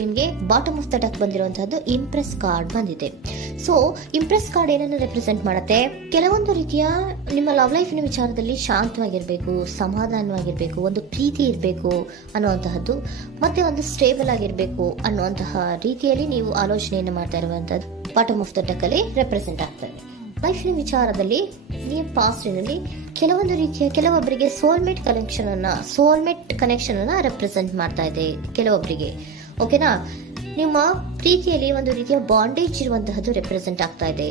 ನಿಮಗೆ bottom of the deck ಬಂದಿರುವಂತಹದ್ದು empress card ಬಂದಿದೆ. ಸೊ ಇಂಪ್ರೆಸ್ ಕಾರ್ಡ್ ಏನನ್ನು ರೆಪ್ರೆಸೆಂಟ್ ಮಾಡುತ್ತೆ? ಕೆಲವೊಂದು ರೀತಿಯ ನಿಮ್ಮ ಲವ್ ಲೈಫಿನ ವಿಚಾರದಲ್ಲಿ ಶಾಂತವಾಗಿರ್ಬೇಕು, ಸಮಾಧಾನವಾಗಿರ್ಬೇಕು, ಒಂದು ಪ್ರೀತಿ ಇರಬೇಕು ಅನ್ನುವಂತಹದ್ದು, ಮತ್ತೆ ಒಂದು ಸ್ಟೇಬಲ್ ಆಗಿರ್ಬೇಕು ಅನ್ನುವಂತಹ ರೀತಿಯಲ್ಲಿ ನೀವು ಆಲೋಚನೆಯನ್ನು ಮಾಡ್ತಾ ಇರುವಂತಹದ್ದು ಬಾಟಮ್ ಆಫ್ ದ ಡೆಕ್ ಅಲ್ಲಿ ರೆಪ್ರೆಸೆಂಟ್ ಆಗ್ತದೆ. ಲೈಫಿನ ವಿಚಾರದಲ್ಲಿ ನೀವು ಪಾಸ್ಟಿನಲ್ಲಿ ಕೆಲವೊಂದು ರೀತಿಯ ಕೆಲವೊಬ್ಬರಿಗೆ ಸೋಲ್ಮೇಟ್ ಕನೆಕ್ಷನ್ ಅನ್ನ ರೆಪ್ರೆಸೆಂಟ್ ಮಾಡ್ತಾ ಇದೆ ಕೆಲವೊಬ್ಬರಿಗೆ. ಓಕೆನಾ? ನಿಮ್ಮ ಪ್ರೀತಿಯಲ್ಲಿ ಒಂದು ರೀತಿಯ ಬಾಂಡೇಜ್ ಇರುವಂತಹದ್ದು ರೆಪ್ರೆಸೆಂಟ್ ಆಗ್ತಾ ಇದೆ.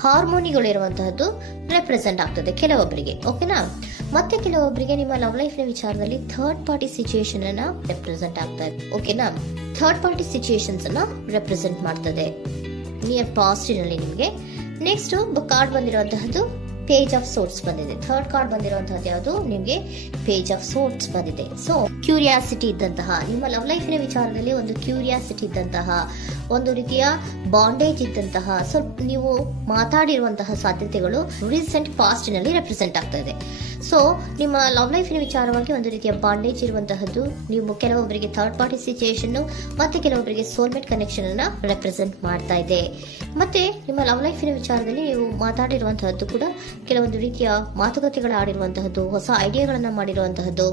ಹಾರ್ಮೋನಿಗಳು ಇರುವಂತಹದ್ದು ರೆಪ್ರೆಸೆಂಟ್ ಆಗ್ತದೆ ಕೆಲವೊಬ್ಬರಿಗೆ. ಓಕೆನಾ? ಮತ್ತೆ ಕೆಲವೊಬ್ಬರಿಗೆ ನಿಮ್ಮ ಲವ್ ಲೈಫ್ ನ ವಿಚಾರದಲ್ಲಿ ಥರ್ಡ್ ಪಾರ್ಟಿ ಸಿಚುಯೇಷನ್ ಅನ್ನ ರೆಪ್ರೆಸೆಂಟ್ ಆಗ್ತಾ ಇದೆ. ಓಕೆನಾ? ಥರ್ಡ್ ಪಾರ್ಟಿ ಸಿಚುಯೇಷನ್ಸ್ ಅನ್ನ ರೆಪ್ರೆಸೆಂಟ್ ಮಾಡ್ತದೆ ನಿಯರ್ ಪಾಸ್ಟಿನಲ್ಲಿ ನಿಮಗೆ. ನೆಕ್ಸ್ಟ್ ಕಾರ್ಡ್ ಬಂದಿರುವಂತಹದ್ದು ಪೇಜ್ ಆಫ್ ಸೋರ್ಟ್ಸ್ ಬಂದಿದೆ. ಥರ್ಡ್ ಕಾರ್ಡ್ ಬಂದಿರುವಂತಹದ್ದು ಯಾವುದು? ನಿಮಗೆ ಪೇಜ್ ಆಫ್ ಸೋರ್ಟ್ಸ್ ಬಂದಿದೆ. ಸೊ ಕ್ಯೂರಿಯಾಸಿಟಿ ಇದ್ದಂತಹ, ನಿಮ್ಮ ಲವ್ ಲೈಫಿನ ವಿಚಾರದಲ್ಲಿ ಒಂದು ಕ್ಯೂರಿಯಾಸಿಟಿ ಇದ್ದಂತಹ, ಒಂದು ರೀತಿಯ ಬಾಂಡೇಜ್ ಇದ್ದಂತಹ, ಸ್ವಲ್ಪ ನೀವು ಮಾತಾಡಿರುವಂತಹ ಸಾಧ್ಯತೆಗಳು ರೀಸೆಂಟ್ ಪಾಸ್ಟಿನಲ್ಲಿ ರೆಪ್ರೆಸೆಂಟ್ ಆಗ್ತಾ ಇದೆ. ಸೊ ನಿಮ್ಮ ಲವ್ ಲೈಫಿನ ವಿಚಾರವಾಗಿ ಒಂದು ರೀತಿಯ ಬಾಂಡೇಜ್ ಇರುವಂತಹದ್ದು, ನೀವು ಕೆಲವೊಬ್ಬರಿಗೆ ಥರ್ಡ್ ಪಾರ್ಟಿ ಸಿಚುಯೇಷನ್ ಮತ್ತೆ ಕೆಲವೊಬ್ಬರಿಗೆ ಸೋಲ್ಮೇಟ್ ಕನೆಕ್ಷನ್ ಅನ್ನ ರೆಪ್ರೆಸೆಂಟ್ ಮಾಡ್ತಾ ಇದೆ. ಮತ್ತೆ ನಿಮ್ಮ ಲವ್ ಲೈಫಿನ ವಿಚಾರದಲ್ಲಿ ನೀವು ಮಾತಾಡಿರುವಂತಹದ್ದು ಕೂಡ ಕೆಲವೊಂದು ರೀತಿಯ ಮಾತುಕತೆಗಳು ಆಡಿರುವಂತಹದ್ದು, ಹೊಸ ಐಡಿಯಾಗಳನ್ನ ಮಾಡಿರುವಂತಹದ್ದು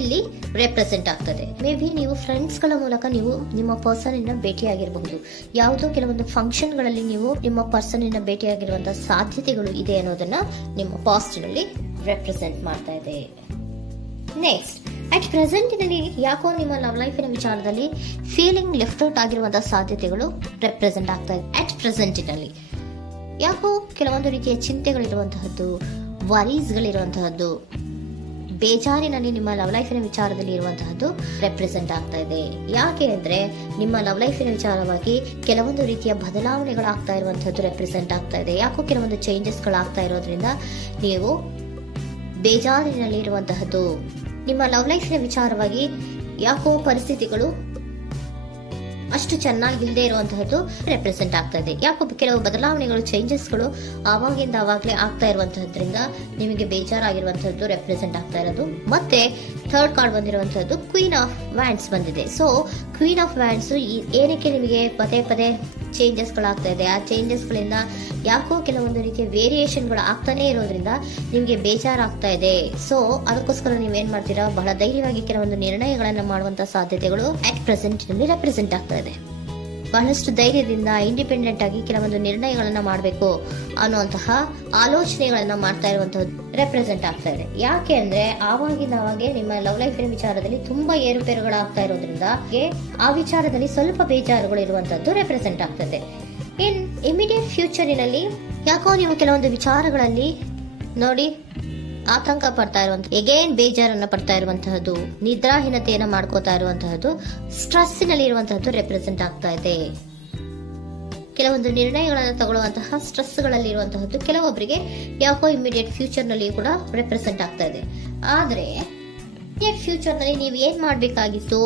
ಇಲ್ಲಿ ರೆಪ್ರೆಸೆಂಟ್ ಆಗ್ತದೆ. ಮೇ ಬಿ ನೀವು ಫ್ರೆಂಡ್ಸ್ ಗಳ ಮೂಲಕ ನೀವು ನಿಮ್ಮ ಪರ್ಸನ್ ಅನ್ನ ಭೇಟಿಯಾಗಿರಬಹುದು. ಯಾವುದೋ ಕೆಲವೊಂದು ಫಂಕ್ಷನ್ ಗಳಲ್ಲಿ ನೀವು ನಿಮ್ಮ ಪರ್ಸನ್ ಅನ್ನ ಭೇಟಿಯಾಗಿರುವಂತಹ ಸಾಧ್ಯತೆಗಳು ಇದೆ ಅನ್ನೋದನ್ನ ನಿಮ್ಮ ಪಾಸ್ಟ್ ನಲ್ಲಿ ರೆಪ್ರೆಸೆಂಟ್ ಮಾಡ್ತಾ ಇದೆ. ನೆಕ್ಸ್ಟ್, ಅಟ್ ಪ್ರೆಸೆಂಟ್ ನಲ್ಲಿ ಯಾಕೋ ನಿಮ್ಮ ಲವ್ ಲೈಫಿನ ವಿಚಾರದಲ್ಲಿ ಫೀಲಿಂಗ್ ಲೆಫ್ಟ್ ಔಟ್ ಆಗಿರುವಂತಹ ಸಾಧ್ಯತೆಗಳು ರೆಪ್ರೆಸೆಂಟ್ ಆಗ್ತಾ ಇದೆ. ಅಟ್ ಪ್ರೆಸೆಂಟ್ ನಲ್ಲಿ ಯಾಕೋ ಕೆಲವೊಂದು ರೀತಿಯ ಚಿಂತೆಗಳಿರುವಂತಹದ್ದು, ವರೀಸ್ಗಳಿರುವಂತಹದ್ದು, ಬೇಜಾರಿನಲ್ಲಿ ನಿಮ್ಮ ಲವ್ ಲೈಫಿನ ವಿಚಾರದಲ್ಲಿ ಇರುವಂತಹದ್ದು ರೆಪ್ರೆಸೆಂಟ್ ಆಗ್ತಾ ಇದೆ. ಯಾಕೆ ಅಂದ್ರೆ ನಿಮ್ಮ ಲವ್ ಲೈಫಿನ ವಿಚಾರವಾಗಿ ಕೆಲವೊಂದು ರೀತಿಯ ಬದಲಾವಣೆಗಳಾಗ್ತಾ ಇರುವಂತಹದ್ದು ರೆಪ್ರೆಸೆಂಟ್ ಆಗ್ತಾ ಇದೆ. ಯಾಕೋ ಕೆಲವೊಂದು ಚೇಂಜಸ್ಗಳಾಗ್ತಾ ಇರೋದ್ರಿಂದ ನೀವು ಬೇಜಾರಿನಲ್ಲಿ ಇರುವಂತಹದ್ದು. ನಿಮ್ಮ ಲವ್ ಲೈಫಿನ ವಿಚಾರವಾಗಿ ಯಾಕೋ ಪರಿಸ್ಥಿತಿಗಳು ಅಷ್ಟು ಚೆನ್ನಾಗಿಲ್ಲದೆ ಇರುವಂತಹದ್ದು ರೆಪ್ರೆಸೆಂಟ್ ಆಗ್ತಾ ಇದೆ. ಯಾಕೋ ಕೆಲವು ಬದಲಾವಣೆಗಳು, ಚೇಂಜಸ್ಗಳು ಆವಾಗಿಂದ ಆವಾಗಲೇ ಆಗ್ತಾ ಇರುವಂತಹದ್ರಿಂದ ನಿಮಗೆ ಬೇಜಾರಾಗಿರುವಂತಹದ್ದು ರೆಪ್ರೆಸೆಂಟ್ ಆಗ್ತಾ ಇರೋದು. ಮತ್ತೆ ಥರ್ಡ್ ಕಾರ್ಡ್ ಬಂದಿರುವಂತಹದ್ದು ಕ್ವೀನ್ ಆಫ್ ವ್ಯಾಂಡ್ಸ್ ಬಂದಿದೆ. ಸೊ ಕ್ವೀನ್ ಆಫ್ ವ್ಯಾಂಡ್ಸ್ ಏನಕ್ಕೆ ನಿಮಗೆ ಪದೇ ಪದೇ ಚೇಂಜಸ್ಗಳಾಗ್ತಾ ಇದೆ? ಆ ಚೇಂಜಸ್ಗಳಿಂದ ಯಾಕೋ ಕೆಲವೊಂದು ರೀತಿಯ ವೇರಿಯೇಷನ್ಗಳು ಆಗ್ತಾನೆ ಇರೋದ್ರಿಂದ ನಿಮಗೆ ಬೇಜಾರಾಗ್ತಾ ಇದೆ. ಸೊ ಅದಕ್ಕೋಸ್ಕರ ನೀವೇನ್ ಮಾಡ್ತೀರಾ? ಬಹಳ ಧೈರ್ಯವಾಗಿ ಕೆಲವೊಂದು ನಿರ್ಣಯಗಳನ್ನ ಮಾಡುವಂತಹ ಸಾಧ್ಯತೆಗಳು ಅಟ್ ಪ್ರೆಸೆಂಟ್ ನಲ್ಲಿ ರೆಪ್ರೆಸೆಂಟ್ ಆಗ್ತಾ ಇದೆ. ಬಹಳಷ್ಟು ಧೈರ್ಯದಿಂದ ಇಂಡಿಪೆಂಡೆಂಟ್ ಆಗಿ ಕೆಲವೊಂದು ನಿರ್ಣಯಗಳನ್ನ ಮಾಡಬೇಕು ಅನ್ನುವಂತಹ ಆಲೋಚನೆಗಳನ್ನ ಮಾಡ್ತಾ ಇರುವಂತಹದ್ದು ರೆಪ್ರೆಸೆಂಟ್ ಆಗ್ತಾ ಇದೆ. ಯಾಕೆ ಅಂದ್ರೆ ಆವಾಗಿಂದಾಗೆ ನಿಮ್ಮ ಲವ್ ಲೈಫಿನ ವಿಚಾರದಲ್ಲಿ ತುಂಬಾ ಏರುಪೇರುಗಳಾಗ್ತಾ ಇರೋದ್ರಿಂದ ಆ ವಿಚಾರದಲ್ಲಿ ಸ್ವಲ್ಪ ಬೇಜಾರುಗಳು ಇರುವಂತಹದ್ದು ರೆಪ್ರೆಸೆಂಟ್ ಆಗ್ತದೆ. ಇನ್ ಇಮಿಡಿಯೇಟ್ ಫ್ಯೂಚರಿನಲ್ಲಿ ಯಾಕೋ ನೀವು ಕೆಲವೊಂದು ವಿಚಾರಗಳಲ್ಲಿ ನೋಡಿ ಆತಂಕ ಪಡ್ತಾ ಇರುವಂತಹ, ಎಗೇನ್ ಬೇಜಾರನ್ನ ಪಡ್ತಾ ಇರುವಂತಹದ್ದು, ನಿದ್ರಾಹೀನತೆಯನ್ನ ಮಾಡ್ಕೋತಾ ಇರುವಂತಹದ್ದು, ಸ್ಟ್ರೆಸ್ಸಿನಲ್ಲಿ ಇರುವಂತಹದ್ದು ರೆಪ್ರೆಸೆಂಟ್ ಆಗ್ತಾ ಇದೆ. ಕೆಲವೊಂದು ನಿರ್ಣಯಗಳನ್ನು ತಗೊಳ್ಳುವಂತಹ ಸ್ಟ್ರೆಸ್ಗಳಲ್ಲಿ ಇರುವಂತಹದ್ದು ಕೆಲವೊಬ್ಬರಿಗೆ ಯಾಕೋ ಇಮಿಡಿಯೇಟ್ ಫ್ಯೂಚರ್ ನಲ್ಲಿ ಕೂಡ ರೆಪ್ರೆಸೆಂಟ್ ಆಗ್ತಾ ಇದೆ. ಆದ್ರೆ ಫ್ಯೂಚರ್ ನಲ್ಲಿ ನೀವು ಏನ್ ಮಾಡ್ಬೇಕಾಗಿತ್ತು?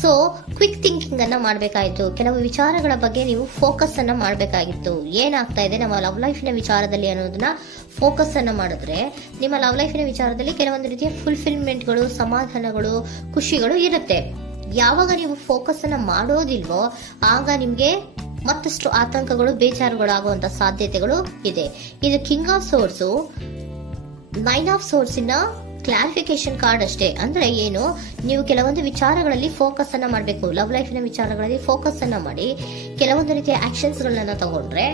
ಸೊ ಕ್ವಿಕ್ ಥಿಂಕಿಂಗ್ ಅನ್ನ ಮಾಡ್ಬೇಕಾಗಿತ್ತು. ಕೆಲವು ವಿಚಾರಗಳ ಬಗ್ಗೆ ನೀವು ಫೋಕಸ್ ಅನ್ನ ಮಾಡ್ಬೇಕಾಗಿತ್ತು. ಏನಾಗ್ತಾ ಇದೆ ನಮ್ಮ ಲವ್ ಲೈಫಿನ ವಿಚಾರದಲ್ಲಿ ಅನ್ನೋದನ್ನ ಫೋಕಸ್ ಅನ್ನ ಮಾಡಿದ್ರೆ ನಿಮ್ಮ ಲವ್ ಲೈಫಿನ ವಿಚಾರದಲ್ಲಿ ಕೆಲವೊಂದು ರೀತಿಯ ಫುಲ್ಫಿಲ್ಮೆಂಟ್ಗಳು, ಸಮಾಧಾನಗಳು, ಖುಷಿಗಳು ಇರುತ್ತೆ. ಯಾವಾಗ ನೀವು ಫೋಕಸ್ ಅನ್ನ ಮಾಡೋದಿಲ್ವೋ ಆಗ ನಿಮ್ಗೆ ಮತ್ತಷ್ಟು ಆತಂಕಗಳು, ಬೇಜಾರುಗಳು ಆಗುವಂತ ಸಾಧ್ಯತೆಗಳು ಇದೆ. ಇದು king of swords, nine of swords ಇನ ಕ್ಲಾರಿಫಿಕೇಶನ್ ಕಾರ್ಡ್ ಅಷ್ಟೇ. ಅಂದ್ರೆ ಏನು? ನೀವು ಕೆಲವೊಂದು ವಿಚಾರಗಳಲ್ಲಿ ಫೋಕಸ್ ಅನ್ನ ಮಾಡಬೇಕು. ಲವ್ ಲೈಫಿನ ವಿಚಾರಗಳಲ್ಲಿ ಫೋಕಸ್ ಅನ್ನ ಮಾಡಿ ಕೆಲವೊಂದು ರೀತಿಯ ಆಕ್ಷನ್ಸ್ ಗಳನ್ನ ತಗೊಂಡ್ರೆ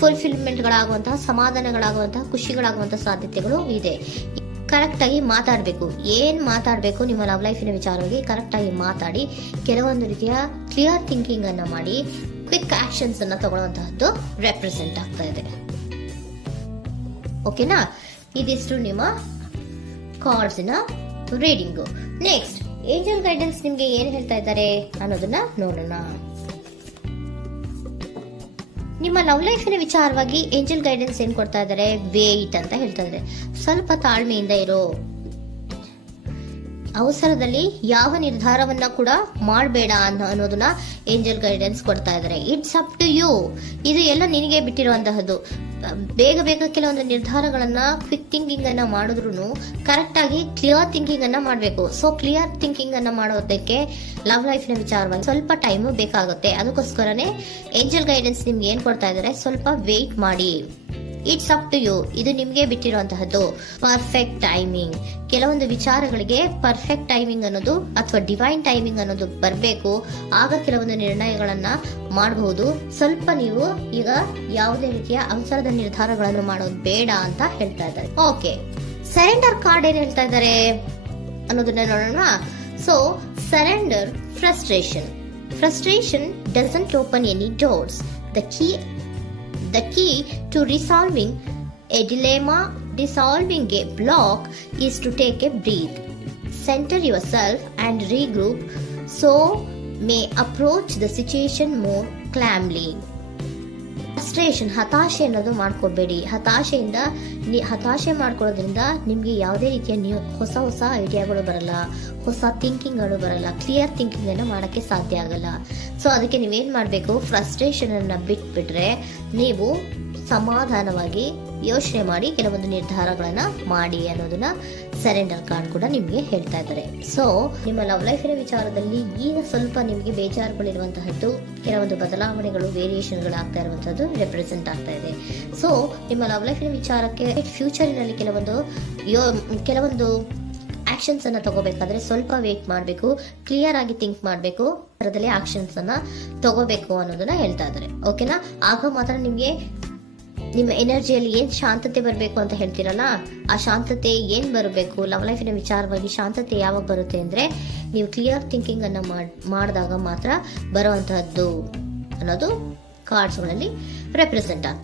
ಫುಲ್ಫಿಲ್ಮೆಂಟ್ ಗಳಾಗುವಂತಹ, ಸಮಾಧಾನಗಳಾಗುವಂತಹ, ಖುಷಿಗಳಾಗುವಂತಹ ಸಾಧ್ಯತೆಗಳು ಇದೆ. ಕರೆಕ್ಟ್ ಆಗಿ ಮಾತಾಡಬೇಕು. ಏನ್ ಮಾತಾಡಬೇಕು ನಿಮ್ಮ ಲವ್ ಲೈಫಿನ ವಿಚಾರವಾಗಿ ಕರೆಕ್ಟ್ ಆಗಿ ಮಾತಾಡಿ ಕೆಲವೊಂದು ರೀತಿಯ ಕ್ಲಿಯರ್ ಥಿಂಕಿಂಗ್ ಅನ್ನ ಮಾಡಿ ಕ್ವಿಕ್ ಆಕ್ಷನ್ಸ್ ಅನ್ನ ತಗೊಳ್ಳುವಂತಹದ್ದು ರೆಪ್ರೆಸೆಂಟ್ ಆಗ್ತಾ ಇದೆ. ಓಕೆನಾ? ಇದಿಷ್ಟು ನಿಮ್ಮ ಕಾರ್ಡ್ಸ್ ನ ರೀಡಿಂಗು. ನೆಕ್ಸ್ಟ್, ಏಂಜಲ್ ಗೈಡೆನ್ಸ್ ನಿಮ್ಗೆ ಏನ್ ಹೇಳ್ತಾ ಇದ್ದಾರೆ ಅನ್ನೋದನ್ನ ನೋಡೋಣ. ನಿಮ್ಮ ಲವ್ ಲೈಫಿನ ವಿಚಾರವಾಗಿ ಏಂಜಲ್ ಗೈಡೆನ್ಸ್ ಏನ್ ಕೊಡ್ತಾ ಇದ್ದಾರೆ? ವೇಟ್ ಅಂತ ಹೇಳ್ತಾ ಇದ್ದಾರೆ. ಸ್ವಲ್ಪ ತಾಳ್ಮೆಯಿಂದ ಇರೋ. ಅವಸರದಲ್ಲಿ ಯಾವ ನಿರ್ಧಾರವನ್ನ ಕೂಡ ಮಾಡಬೇಡ ಅನ್ನೋದನ್ನ ಏಂಜಲ್ ಗೈಡೆನ್ಸ್ ಕೊಡ್ತಾ ಇದ್ದಾರೆ. It's up to you. ಇದು ಎಲ್ಲ ನಿನಗೆ ಬಿಟ್ಟಿರುವಂತಹದ್ದು. ಬೇಗ ಬೇಗ ಕೆಲವೊಂದು ನಿರ್ಧಾರಗಳನ್ನ ಕ್ವಿಕ್ ಥಿಂಕಿಂಗ್ ಅನ್ನ ಮಾಡಿದ್ರು ಕರೆಕ್ಟ್ ಆಗಿ ಕ್ಲಿಯರ್ ಥಿಂಕಿಂಗ್ ಅನ್ನ ಮಾಡಬೇಕು. ಸೊ ಕ್ಲಿಯರ್ ಥಿಂಕಿಂಗ್ ಅನ್ನ ಮಾಡೋದಕ್ಕೆ ಲವ್ ಲೈಫ್ ನ ವಿಚಾರವಾಗಿ ಸ್ವಲ್ಪ ಟೈಮು ಬೇಕಾಗುತ್ತೆ. ಅದಕ್ಕೋಸ್ಕರನೇ ಏಂಜಲ್ ಗೈಡೆನ್ಸ್ ನಿಮ್ಗೆ ಏನ್ ಕೊಡ್ತಾ ಇದ್ದಾರೆ, ಸ್ವಲ್ಪ ವೇಟ್ ಮಾಡಿ. It's up to you. ಇದು ನಿಮ್ಗೆ ಬಿಟ್ಟಿರುವಂತಹದ್ದು. Perfect timing. ಕೆಲವೊಂದು ವಿಚಾರಗಳಿಗೆ ಪರ್ಫೆಕ್ಟ್ ಟೈಮಿಂಗ್ ಅನ್ನೋದು ಅಥವಾ ಡಿವೈನ್ ಟೈಮಿಂಗ್ ಅನ್ನೋದು ಬರಬೇಕು. ಆಗ ಕೆಲವೊಂದು ನಿರ್ಣಯಗಳನ್ನ ಮಾಡಬಹುದು. ಸ್ವಲ್ಪ ನೀವು ಈಗ ಯಾವುದೇ ರೀತಿಯ ಅವಸರದ ನಿರ್ಧಾರಗಳನ್ನು ಮಾಡೋದು ಬೇಡ ಅಂತ ಹೇಳ್ತಾ ಇದ್ದಾರೆ. ಓಕೆ, ಸರೆಂಡರ್ ಕಾರ್ಡ್ ಏನ್ ಹೇಳ್ತಾ ಇದ್ದಾರೆ ಅನ್ನೋದನ್ನ ನೋಡೋಣ. So surrender frustration doesn't open any doors. The key to resolving a dilemma, dissolving a block, is to take a breath, center yourself and regroup, so may approach the situation more calmly. Frustration, ಹತಾಶೆ ಅನ್ನೋದು ಮಾಡ್ಕೋಬೇಡಿ. ಹತಾಶೆ ಮಾಡ್ಕೊಳ್ಳೋದ್ರಿಂದ ನಿಮ್ಗೆ ಯಾವುದೇ ರೀತಿಯ ಹೊಸ ಐಡಿಯಾಗಳು ಬರಲ್ಲ, ಹೊಸ ಥಿಂಕಿಂಗ್ಗಳು ಬರಲ್ಲ, ಕ್ಲಿಯರ್ ಥಿಂಕಿಂಗ್ ಅನ್ನ ಮಾಡಕ್ಕೆ ಸಾಧ್ಯ ಆಗಲ್ಲ. ಸೊ ಅದಕ್ಕೆ ನೀವೇನ್ ಮಾಡ್ಬೇಕು, ಫ್ರಸ್ಟ್ರೇಷನ್ ಅನ್ನ ಬಿಟ್ಬಿಟ್ರೆ ನೀವು ಸಮಾಧಾನವಾಗಿ ಯೋಚನೆ ಮಾಡಿ ಕೆಲವೊಂದು ನಿರ್ಧಾರಗಳನ್ನ ಮಾಡಿ ಅನ್ನೋದನ್ನ ಸರೆಂಡರ್ ಕಾರ್ಡ್ ಕೂಡ ನಿಮ್ಗೆ ಹೇಳ್ತಾ ಇದ್ದಾರೆ. ಸೊ ನಿಮ್ಮ ಲವ್ ಲೈಫಿನ ವಿಚಾರದಲ್ಲಿ ಈಗ ಸ್ವಲ್ಪ ನಿಮ್ಗೆ ಬೇಜಾರುಗಳಿರುವಂತಹದ್ದು, ಕೆಲವೊಂದು ಬದಲಾವಣೆಗಳು, ವೇರಿಯೇಷನ್ಗಳು ಆಗ್ತಾ ಇರುವಂತಹದ್ದು ರೆಪ್ರೆಸೆಂಟ್ ಆಗ್ತಾ ಇದೆ. ಸೊ ನಿಮ್ಮ ಲವ್ ಲೈಫಿನ ವಿಚಾರಕ್ಕೆ ಫ್ಯೂಚರಿನಲ್ಲಿ ಕೆಲವೊಂದು ಆಕ್ಷನ್ಸ್ ಅನ್ನ ತಗೋಬೇಕಾದ್ರೆ ಸ್ವಲ್ಪ ವೇಟ್ ಮಾಡಬೇಕು, ಕ್ಲಿಯರ್ ಆಗಿ ಥಿಂಕ್ ಮಾಡಬೇಕು, ಅದರಲ್ಲಿ ಆಕ್ಷನ್ಸ್ ಅನ್ನ ತಗೋಬೇಕು ಅನ್ನೋದನ್ನ ಹೇಳ್ತಾ ಇದ್ದಾರೆ. ಓಕೆನಾ? ಆಗ ಮಾತ್ರ ನಿಮ್ಗೆ ನಿಮ್ಮ ಎನರ್ಜಿಯಲ್ಲಿ ಏನ್ ಶಾಂತತೆ ಬರಬೇಕು ಅಂತ ಹೇಳ್ತೀರಲ್ಲ, ಆ ಶಾಂತತೆ ಏನ್ ಬರಬೇಕು, ಲವ್ ಲೈಫಿನ ವಿಚಾರವಾಗಿ ಶಾಂತತೆ ಯಾವಾಗ ಬರುತ್ತೆ ಅಂದ್ರೆ ನೀವು ಕ್ಲಿಯರ್ ಥಿಂಕಿಂಗ್ ಅನ್ನ ಮಾಡಿದಾಗ ಮಾತ್ರ ಬರುವಂತಹದ್ದು ಅನ್ನೋದು ಕಾರ್ಡ್ಸ್ ಗಳಲ್ಲಿ ರೆಪ್ರೆಸೆಂಟ್ ಆಗ್ತದೆ.